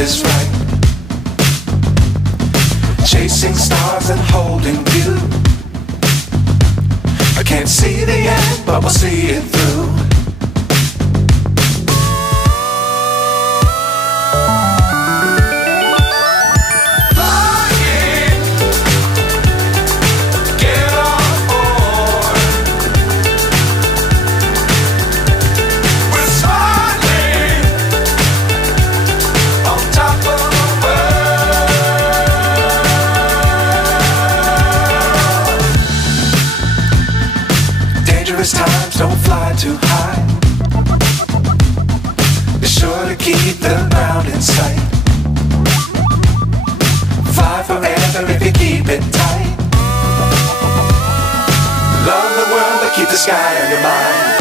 is right. Chasing stars and holding you. I can't see the end, but we'll see it through. Dangerous times, don't fly too high. Be sure to keep the ground in sight. Fly forever if you keep it tight. Love the world, but keep the sky on your mind.